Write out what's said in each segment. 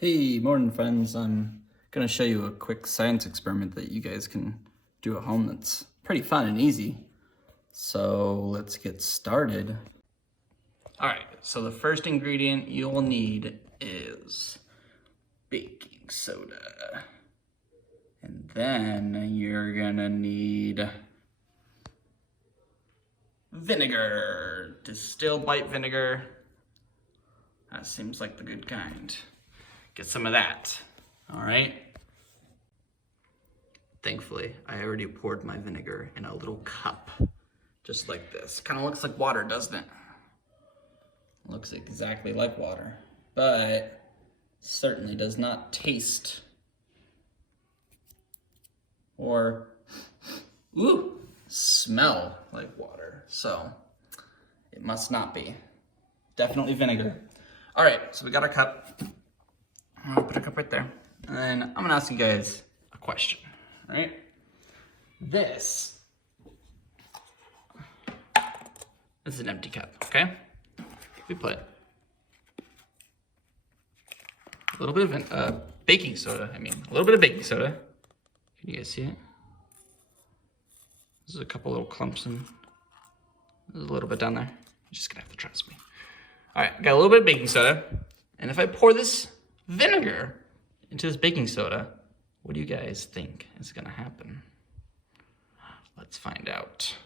Hey, morning friends. I'm going to show you a quick science experiment that you guys can do at home that's pretty fun and easy. So let's get started. All right, so the first ingredient you'll need is baking soda. And then you're gonna need vinegar, distilled white vinegar. That seems like the good kind. Get some of that, all right? Thankfully, I already poured my vinegar in a little cup, just like this. Kind of looks like water, doesn't it? Looks exactly like water, but certainly does not taste or smell like water. So it must not be. Definitely vinegar. All right, so we got our cup. I'm gonna put a cup right there. And then I'm gonna ask you guys a question, all right? This is an empty cup, okay? We put a little bit of baking soda. A little bit of baking soda. Can you guys see it? There's a couple little clumps and there's a little bit down there. You're just gonna have to trust me. All right, got a little bit of baking soda. And if I pour this vinegar into this baking soda, what do you guys think is gonna happen? Let's find out.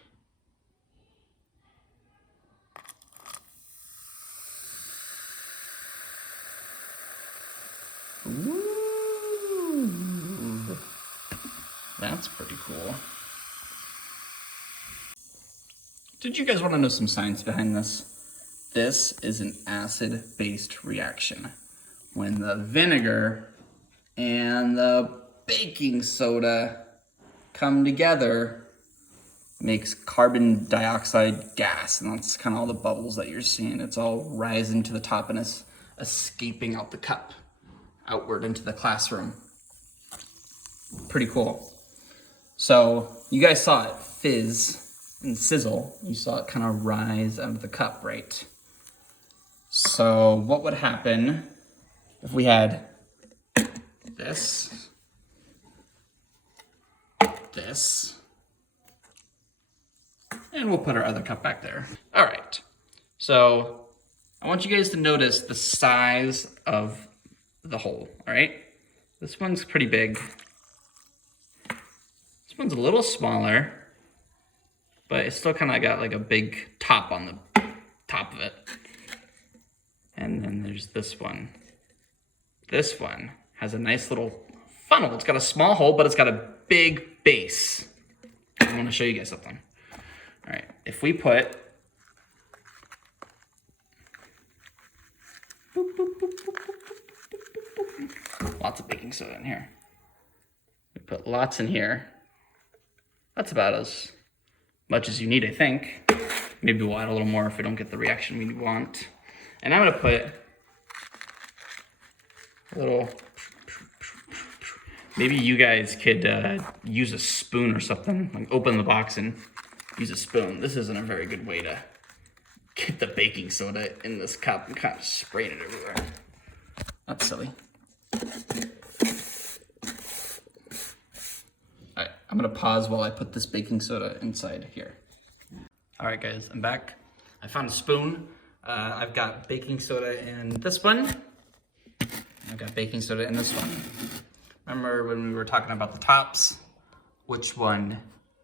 Ooh, that's pretty cool. Did you guys want to know some science behind this? This is an acid-based reaction. When the vinegar and the baking soda come together, makes carbon dioxide gas, and that's kind of all the bubbles that you're seeing. It's all rising to the top and it's escaping out the cup, outward into the classroom. Pretty cool. So you guys saw it fizz and sizzle. You saw it kind of rise out of the cup, right? So what would happen if we had this, and we'll put our other cup back there. All right, so I want you guys to notice the size of the hole, all right? This one's pretty big. This one's a little smaller, but it's still kind of got like a big top on the top of it. And then there's this one. This one has a nice little funnel. It's got a small hole, but it's got a big base. I want to show you guys something. All right, if we put lots of baking soda in here. We put lots in here. That's about as much as you need, I think. Maybe we'll add a little more if we don't get the reaction we want. And I'm gonna put a little, maybe you guys could use a spoon or something, like open the box and use a spoon. This isn't a very good way to get the baking soda in this cup and kind of spraying it everywhere. That's silly. All right, I'm gonna pause while I put this baking soda inside here. All right, guys, I'm back. I found a spoon. I've got baking soda in this one. I've got baking soda in this one. Remember when we were talking about the tops? Which one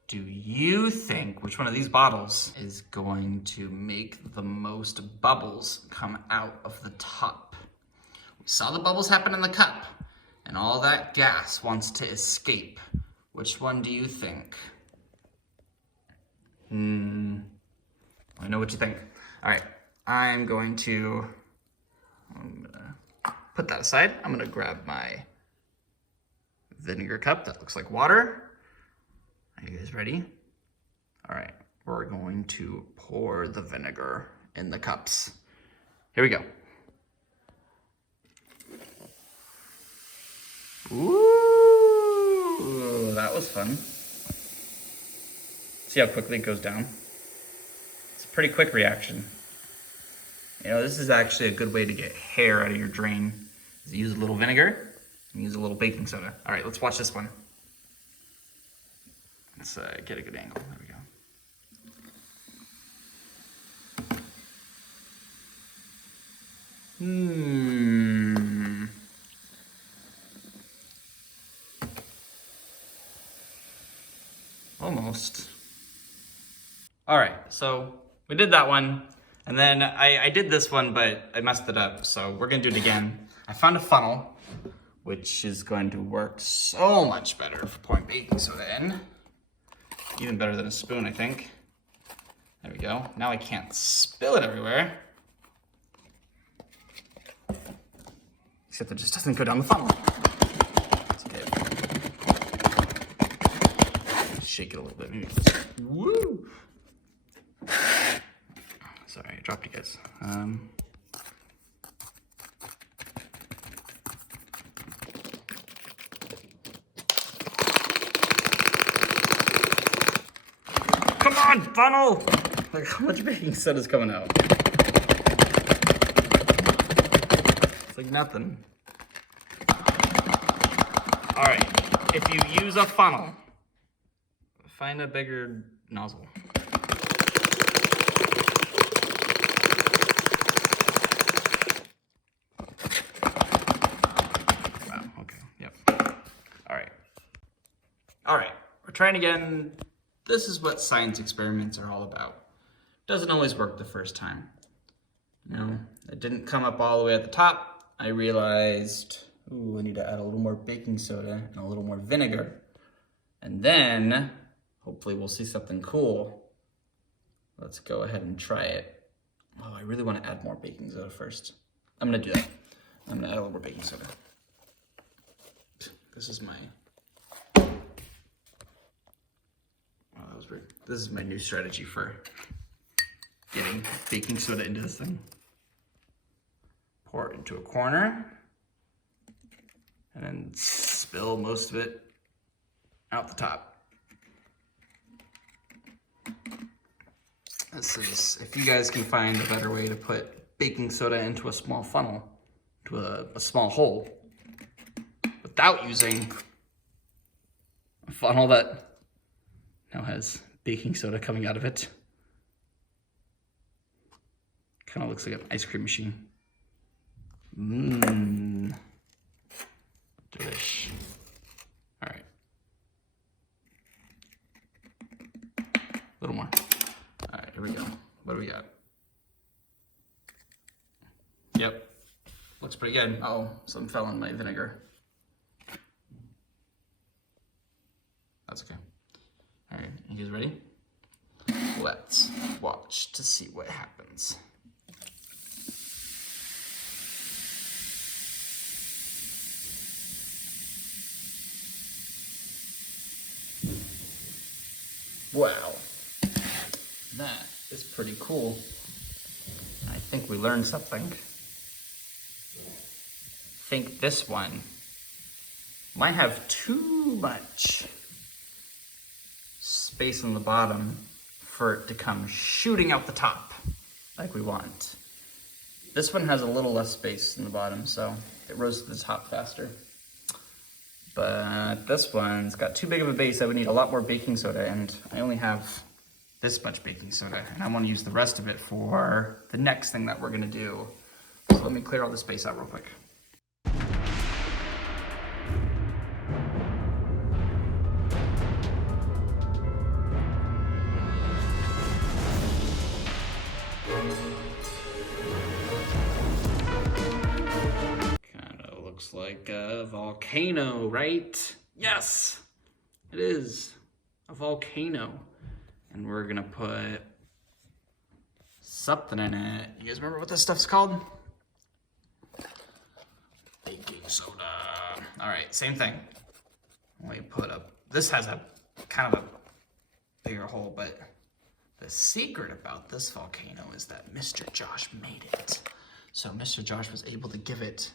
do you think, which one of these bottles is going to make the most bubbles come out of the top? We saw the bubbles happen in the cup, and all that gas wants to escape. Which one do you think? I know what you think. All right, I'm gonna put that aside. I'm gonna grab my vinegar cup that looks like water. Are you guys ready? All right, we're going to pour the vinegar in the cups. Here we go. Ooh, that was fun. See how quickly it goes down? It's a pretty quick reaction. You know, this is actually a good way to get hair out of your drain. Use a little vinegar and use a little baking soda. All right, let's watch this one. Let's get a good angle. There we go. Almost. All right, so we did that one, and then I did this one, but I messed it up, so we're gonna do it again. I found a funnel, which is going to work so much better for pouring baking soda in. Even better than a spoon, I think. There we go. Now I can't spill it everywhere. Except it just doesn't go down the funnel. It's okay. Shake it a little bit, maybe. Woo! Sorry, I dropped you guys. Come on, funnel! Like, how much baking soda is coming out? It's like nothing. All right, if you use a funnel, find a bigger nozzle. Wow, okay, yep. All right, we're trying again. This is what science experiments are all about. Doesn't always work the first time. You know, it didn't come up all the way at the top. I realized, ooh, I need to add a little more baking soda and a little more vinegar. And then, hopefully we'll see something cool. Let's go ahead and try it. Oh, I really want to add more baking soda first. I'm gonna do that. I'm gonna add a little more baking soda. This is my... Oh, that was weird. This is my new strategy for getting baking soda into this thing. Pour it into a corner and then spill most of it out the top. This is, if you guys can find a better way to put baking soda into a small funnel, to a small hole, without using a funnel that now has baking soda coming out of it. Kind of looks like an ice cream machine. Mmm. Delish. All right. A little more. All right, here we go. What do we got? Yep. Looks pretty good. Oh, something fell in my vinegar. That's okay. All right, you guys ready? Let's watch to see what happens. Wow, that is pretty cool. I think we learned something. I think this one might have too much space on the bottom for it to come shooting out the top like we want. This one has a little less space in the bottom, so it rose to the top faster. But this one's got too big of a base. I would need a lot more baking soda, and I only have this much baking soda, and I want to use the rest of it for the next thing that we're gonna do. So let me clear all the space out real quick. Looks like a volcano, right? Yes, it is a volcano. And we're gonna put something in it. You guys remember what this stuff's called? Baking soda. All right, same thing. Only put up, this has a kind of a bigger hole, but the secret about this volcano is that Mr. Josh made it. So Mr. Josh was able to give it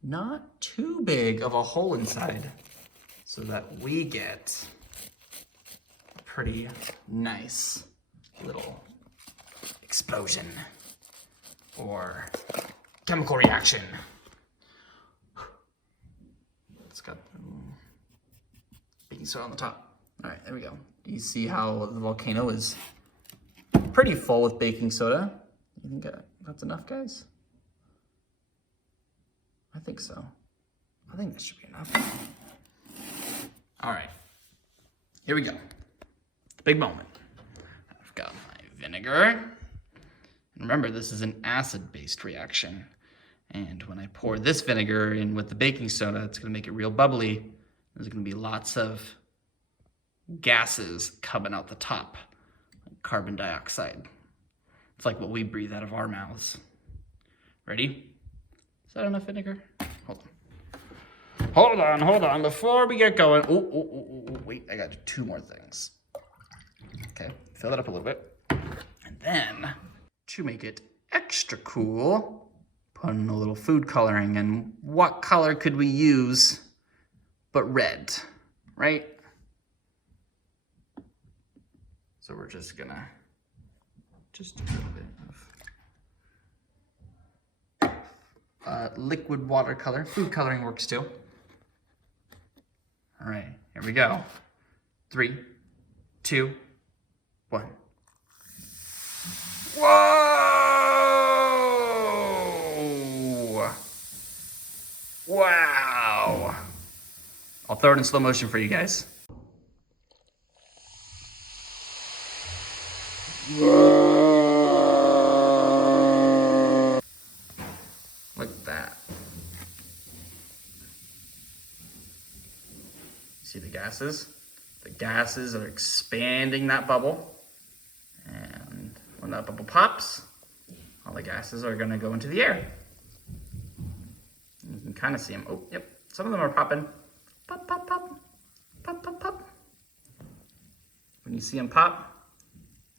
not too big of a hole inside so that we get a pretty nice little explosion or chemical reaction It's got baking soda on the top. All right, there we go. You see how the volcano is pretty full with baking soda. You think that's enough, guys? I think so. I think that should be enough. All right, here we go. The big moment. I've got my vinegar. And remember, this is an acid-based reaction. And when I pour this vinegar in with the baking soda, it's gonna make it real bubbly. There's gonna be lots of gases coming out the top, like carbon dioxide. It's like what we breathe out of our mouths. Ready? Is that enough vinegar? Hold on. Before we get going, wait, I got 2 more things. Okay, fill it up a little bit. And then, to make it extra cool, put in a little food coloring. And what color could we use but red, right? So we're just gonna, just a little bit of liquid watercolor. Food coloring works too. All right, here we go. 3, 2, 1. Whoa! Wow! I'll throw it in slow motion for you guys. Look at that. See the gases? The gases are expanding that bubble. And when that bubble pops, all the gases are gonna go into the air. And you can kind of see them. Oh, yep. Some of them are popping. Pop, pop, pop. Pop, pop, pop. When you see them pop,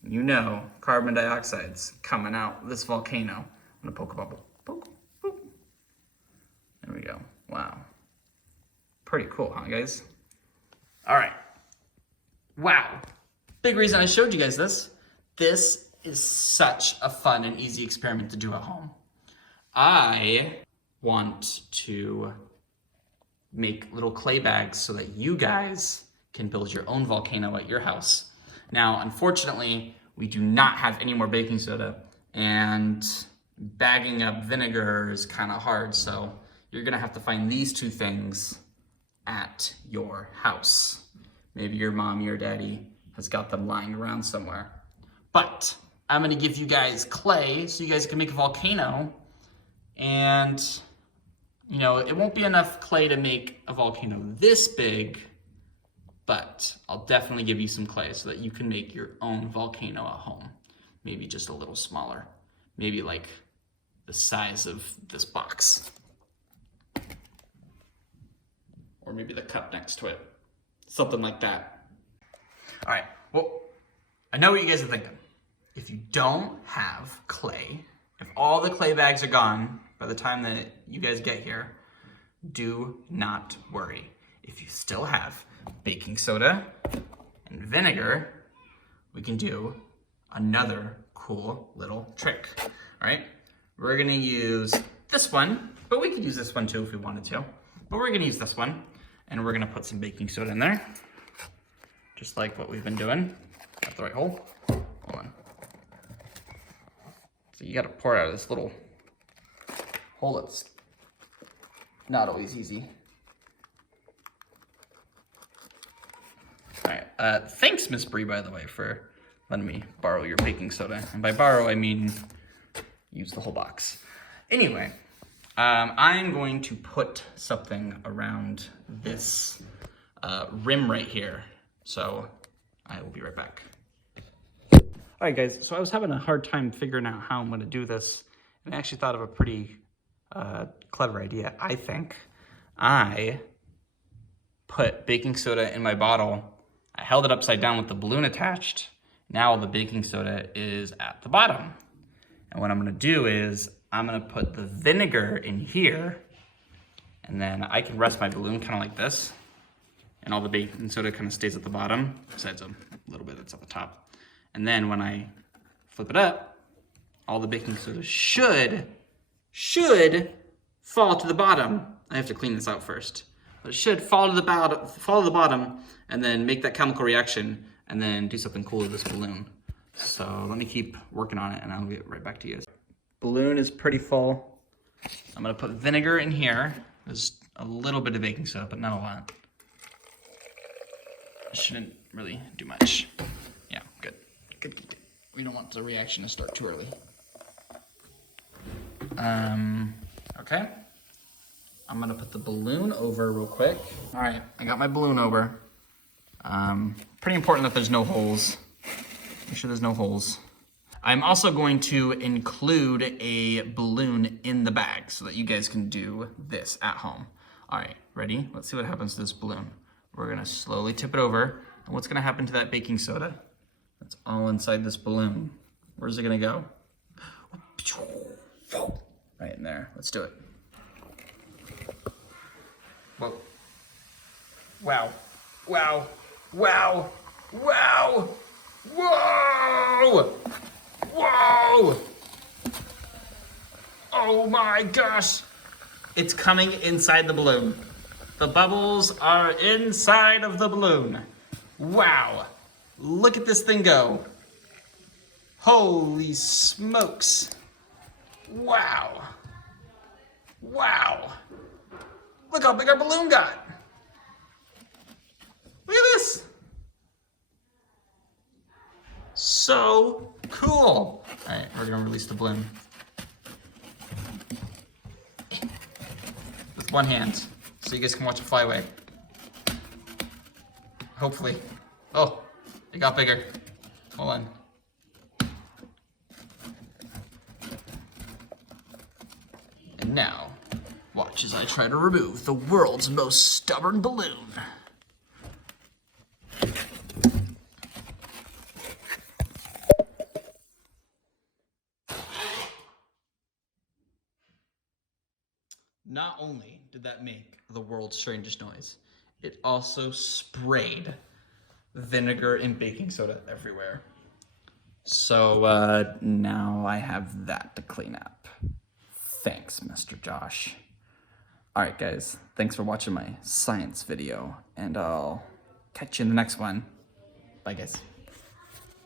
you know carbon dioxide's coming out this volcano. I'm gonna poke a bubble. Poke, poke. There we go. Wow. Pretty cool, huh, guys? All right. Wow. Big reason I showed you guys this. This is such a fun and easy experiment to do at home. I want to make little clay bags so that you guys can build your own volcano at your house. Now, unfortunately, we do not have any more baking soda, and bagging up vinegar is kind of hard, so you're gonna have to find these 2 things at your house. Maybe your mommy or daddy has got them lying around somewhere. But I'm gonna give you guys clay so you guys can make a volcano, and you know, it won't be enough clay to make a volcano this big, but I'll definitely give you some clay so that you can make your own volcano at home. Maybe just a little smaller. Maybe like the size of this box. Or maybe the cup next to it. Something like that. All right, well, I know what you guys are thinking. If you don't have clay, if all the clay bags are gone by the time that you guys get here, do not worry. If you still have baking soda and vinegar, we can do another cool little trick. All right, we're gonna use this one, but we could use this one too if we wanted to. But we're gonna use this one, and we're gonna put some baking soda in there, just like what we've been doing. Got the right hole. Hold on. So you gotta pour it out of this little hole that's not always easy. All right, thanks, Miss Bree, by the way, for letting me borrow your baking soda. And by borrow, I mean use the whole box. Anyway, I'm going to put something around this rim right here. So I will be right back. All right, guys, so I was having a hard time figuring out how I'm gonna do this, and I actually thought of a pretty clever idea, I think. I put baking soda in my bottle. I held it upside down with the balloon attached. Now the baking soda is at the bottom. And what I'm gonna do is I'm gonna put the vinegar in here, and then I can rest my balloon kind of like this, and all the baking soda kind of stays at the bottom, besides a little bit that's at the top. And then when I flip it up, all the baking soda should fall to the bottom. I have to clean this out first. But it should fall to the bottom, and then make that chemical reaction, and then do something cool with this balloon. So let me keep working on it, and I'll get right back to you. Balloon is pretty full. I'm gonna put vinegar in here. There's a little bit of baking soda, but not a lot. Shouldn't really do much. Yeah, good. Good. We don't want the reaction to start too early. Okay. I'm gonna put the balloon over real quick. All right, I got my balloon over. Pretty important that there's no holes. Make sure there's no holes. I'm also going to include a balloon in the bag so that you guys can do this at home. All right, ready? Let's see what happens to this balloon. We're gonna slowly tip it over. And what's gonna happen to that baking soda? That's all inside this balloon. Where's it gonna go? Right in there. Let's do it. Whoa. Wow. Wow. Wow. Wow. Whoa! Whoa! Oh my gosh! It's coming inside the balloon. The bubbles are inside of the balloon. Wow! Look at this thing go. Holy smokes! Wow! Wow! Look how big our balloon got! Look at this! So cool. All right, we're gonna release the balloon. With one hand, so you guys can watch it fly away. Hopefully. Oh, it got bigger. Hold on. And now, watch as I try to remove the world's most stubborn balloon. Not only did that make the world's strangest noise, it also sprayed vinegar and baking soda everywhere. So now I have that to clean up. Thanks, Mr. Josh. All right, guys, thanks for watching my science video, and I'll catch you in the next one. Bye, guys.